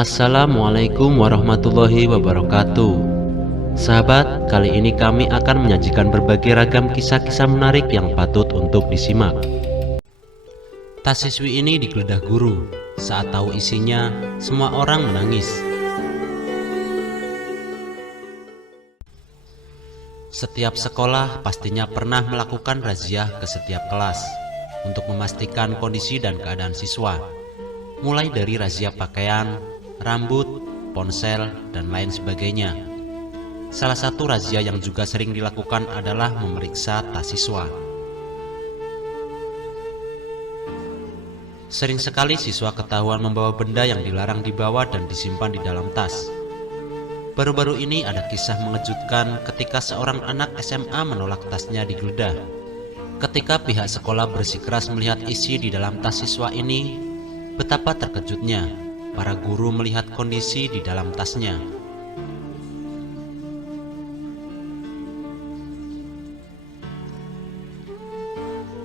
Assalamualaikum warahmatullahi wabarakatuh. Sahabat, kali ini kami akan menyajikan berbagai ragam kisah-kisah menarik yang patut untuk disimak. Tas siswi ini digeledah guru. Saat tahu isinya, semua orang menangis. Setiap sekolah pastinya pernah melakukan razia ke setiap kelas untuk memastikan kondisi dan keadaan siswa. Mulai dari razia pakaian, rambut, ponsel, dan lain sebagainya. Salah satu razia yang juga sering dilakukan adalah memeriksa tas siswa. Sering sekali siswa ketahuan membawa benda yang dilarang dibawa dan disimpan di dalam tas. Baru-baru ini ada kisah mengejutkan ketika seorang anak SMA menolak tasnya digeledah. Ketika pihak sekolah bersikeras melihat isi di dalam tas siswa ini, betapa terkejutnya para guru melihat kondisi di dalam tasnya.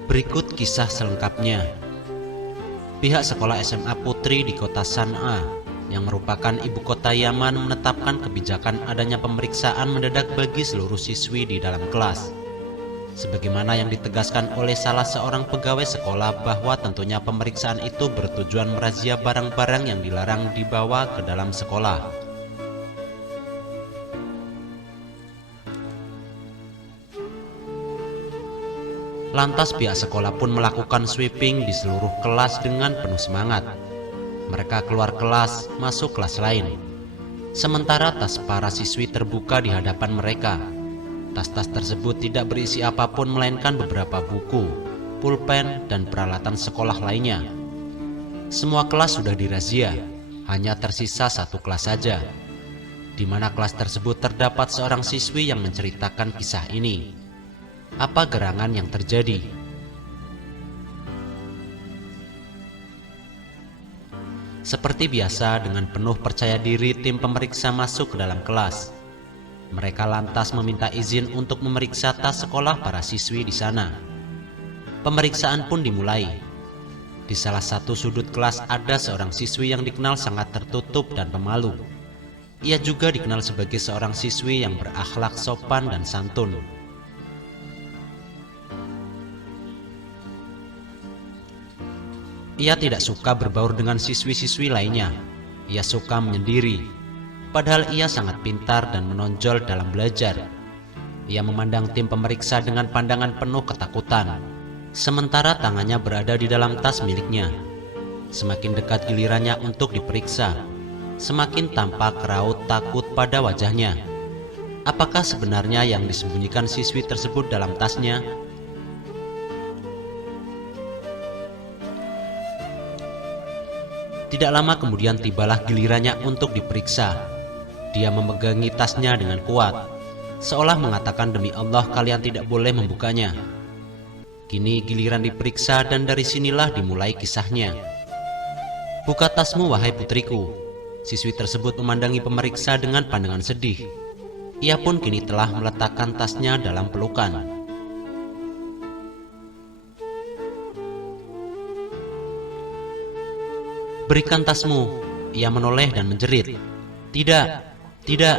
Berikut kisah selengkapnya. Pihak sekolah SMA Putri di kota San'a yang merupakan ibu kota Yaman menetapkan kebijakan adanya pemeriksaan mendadak bagi seluruh siswi di dalam kelas. Sebagaimana yang ditegaskan oleh salah seorang pegawai sekolah bahwa tentunya pemeriksaan itu bertujuan merazia barang-barang yang dilarang dibawa ke dalam sekolah. Lantas pihak sekolah pun melakukan sweeping di seluruh kelas dengan penuh semangat. Mereka keluar kelas, masuk kelas lain. Sementara tas para siswi terbuka di hadapan mereka. Tas-tas tersebut tidak berisi apapun melainkan beberapa buku, pulpen, dan peralatan sekolah lainnya. Semua kelas sudah dirazia, hanya tersisa satu kelas saja, di mana kelas tersebut terdapat seorang siswi yang menceritakan kisah ini. Apa gerangan yang terjadi? Seperti biasa, dengan penuh percaya diri tim pemeriksa masuk ke dalam kelas. Mereka lantas meminta izin untuk memeriksa tas sekolah para siswi di sana. Pemeriksaan pun dimulai. Di salah satu sudut kelas ada seorang siswi yang dikenal sangat tertutup dan pemalu. Ia juga dikenal sebagai seorang siswi yang berakhlak sopan dan santun. Ia tidak suka berbaur dengan siswi-siswi lainnya. Ia suka menyendiri. Padahal ia sangat pintar dan menonjol dalam belajar. Ia memandang tim pemeriksa dengan pandangan penuh ketakutan, sementara tangannya berada di dalam tas miliknya. Semakin dekat gilirannya untuk diperiksa, semakin tampak raut takut pada wajahnya. Apakah sebenarnya yang disembunyikan siswi tersebut dalam tasnya? Tidak lama kemudian tibalah gilirannya untuk diperiksa. Dia memegangi tasnya dengan kuat, seolah mengatakan, "Demi Allah, kalian tidak boleh membukanya." Kini giliran diperiksa dan dari sinilah dimulai kisahnya. "Buka tasmu, wahai putriku." Siswi tersebut memandangi pemeriksa dengan pandangan sedih. Ia pun kini telah meletakkan tasnya dalam pelukan. "Berikan tasmu." Ia menoleh dan menjerit. "Tidak. Tidak,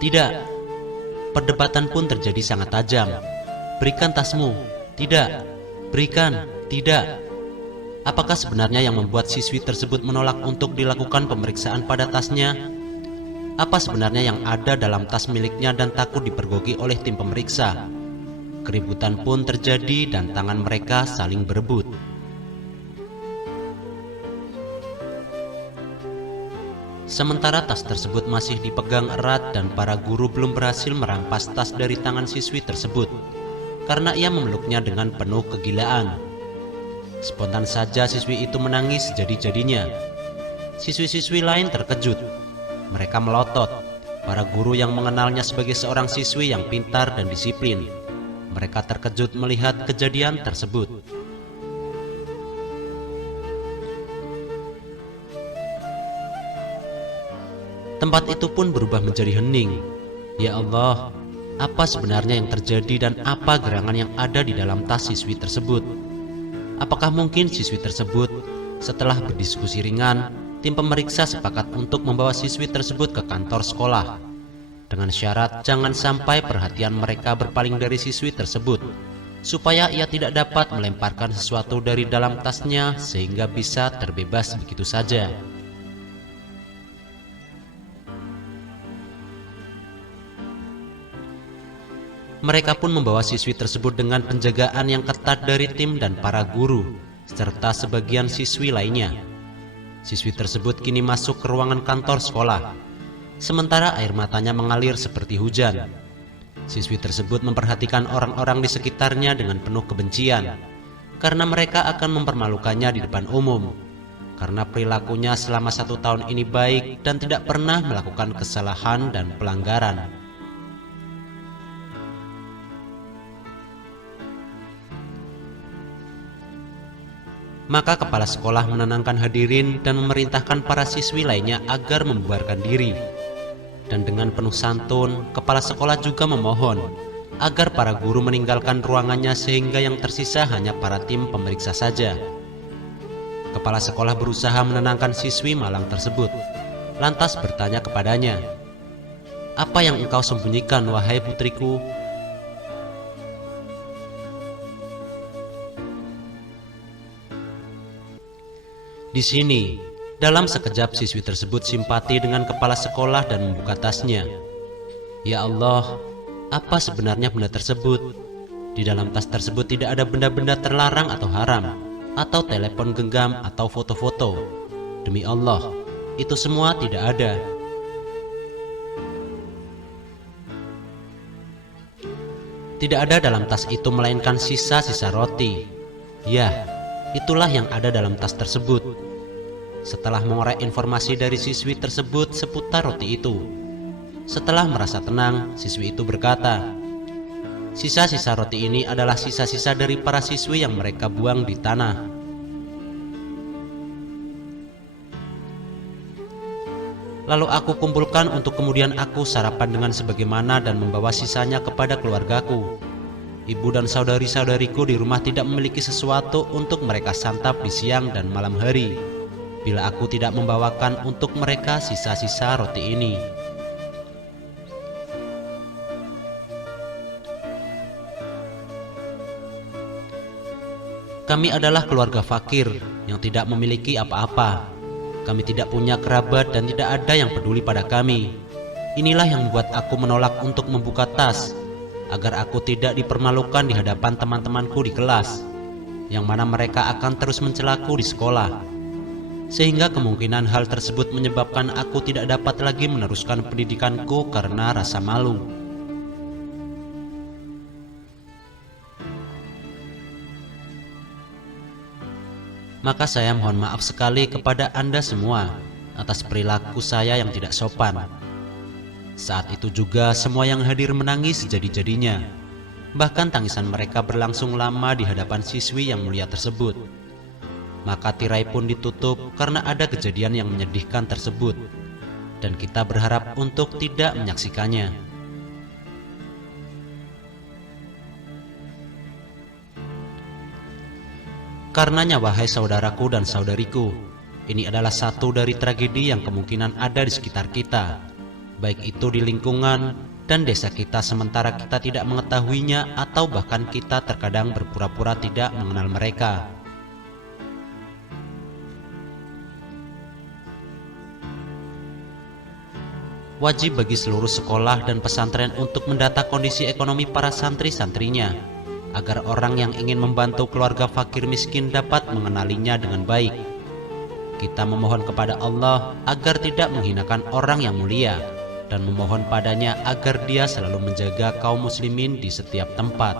tidak." Perdebatan pun terjadi sangat tajam. "Berikan tasmu." "Tidak." "Berikan." "Tidak." Apakah sebenarnya yang membuat siswi tersebut menolak untuk dilakukan pemeriksaan pada tasnya? Apa sebenarnya yang ada dalam tas miliknya dan takut dipergoki oleh tim pemeriksa? Keributan pun terjadi dan tangan mereka saling berebut. Sementara tas tersebut masih dipegang erat dan para guru belum berhasil merampas tas dari tangan siswi tersebut karena ia memeluknya dengan penuh kegilaan. Spontan saja siswi itu menangis jadi-jadinya. Siswi-siswi lain terkejut. Mereka melotot. Para guru yang mengenalnya sebagai seorang siswi yang pintar dan disiplin. Mereka terkejut melihat kejadian tersebut. Tempat itu pun berubah menjadi hening. Ya Allah, apa sebenarnya yang terjadi dan apa gerangan yang ada di dalam tas siswi tersebut? Apakah mungkin siswi tersebut setelah berdiskusi ringan tim pemeriksa sepakat untuk membawa siswi tersebut ke kantor sekolah dengan syarat jangan sampai perhatian mereka berpaling dari siswi tersebut, supaya ia tidak dapat melemparkan sesuatu dari dalam tasnya sehingga bisa terbebas begitu saja. Mereka pun membawa siswi tersebut dengan penjagaan yang ketat dari tim dan para guru, serta sebagian siswi lainnya. Siswi tersebut kini masuk ke ruangan kantor sekolah, sementara air matanya mengalir seperti hujan. Siswi tersebut memperhatikan orang-orang di sekitarnya dengan penuh kebencian, karena mereka akan mempermalukannya di depan umum, karena perilakunya selama 1 tahun ini baik dan tidak pernah melakukan kesalahan dan pelanggaran. Maka kepala sekolah menenangkan hadirin dan memerintahkan para siswi lainnya agar membubarkan diri. Dan dengan penuh santun, kepala sekolah juga memohon agar para guru meninggalkan ruangannya sehingga yang tersisa hanya para tim pemeriksa saja. Kepala sekolah berusaha menenangkan siswi malang tersebut, lantas bertanya kepadanya, "Apa yang engkau sembunyikan, wahai putriku?" Di sini, dalam sekejap siswi tersebut simpati dengan kepala sekolah dan membuka tasnya. "Ya Allah, apa sebenarnya benda tersebut? Di dalam tas tersebut tidak ada benda-benda terlarang atau haram, atau telepon genggam atau foto-foto. Demi Allah, itu semua tidak ada." Tidak ada dalam tas itu melainkan sisa-sisa roti. Ya, itulah yang ada dalam tas tersebut. Setelah mengorek informasi dari siswi tersebut seputar roti itu, setelah merasa tenang, siswi itu berkata, "Sisa-sisa roti ini adalah sisa-sisa dari para siswi yang mereka buang di tanah." Lalu aku kumpulkan untuk kemudian aku sarapan dengan sebagaimana dan membawa sisanya kepada keluargaku. Ibu dan saudari-saudariku di rumah tidak memiliki sesuatu untuk mereka santap di siang dan malam hari, bila aku tidak membawakan untuk mereka sisa-sisa roti ini. Kami adalah keluarga fakir yang tidak memiliki apa-apa. Kami tidak punya kerabat dan tidak ada yang peduli pada kami. Inilah yang membuat aku menolak untuk membuka tas, agar aku tidak dipermalukan di hadapan teman-temanku di kelas, yang mana mereka akan terus mencelaku di sekolah, sehingga kemungkinan hal tersebut menyebabkan aku tidak dapat lagi meneruskan pendidikanku karena rasa malu. Maka saya mohon maaf sekali kepada Anda semua atas perilaku saya yang tidak sopan. Saat itu juga semua yang hadir menangis sejadi-jadinya. Bahkan tangisan mereka berlangsung lama di hadapan siswi yang mulia tersebut. Maka tirai pun ditutup karena ada kejadian yang menyedihkan tersebut, dan kita berharap untuk tidak menyaksikannya. Karenanya wahai saudaraku dan saudariku, ini adalah satu dari tragedi yang kemungkinan ada di sekitar kita, baik itu di lingkungan dan desa kita, sementara kita tidak mengetahuinya atau bahkan kita terkadang berpura-pura tidak mengenal mereka. Wajib bagi seluruh sekolah dan pesantren untuk mendata kondisi ekonomi para santri-santrinya, agar orang yang ingin membantu keluarga fakir miskin dapat mengenalinya dengan baik. Kita memohon kepada Allah agar tidak menghinakan orang yang mulia, dan memohon padanya agar dia selalu menjaga kaum muslimin di setiap tempat.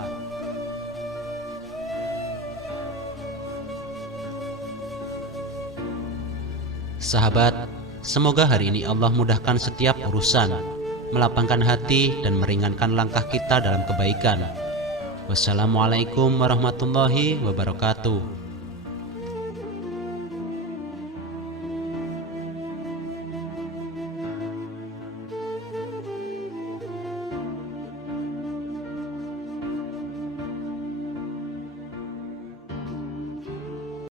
Sahabat, semoga hari ini Allah mudahkan setiap urusan, melapangkan hati dan meringankan langkah kita dalam kebaikan. Wassalamualaikum warahmatullahi wabarakatuh.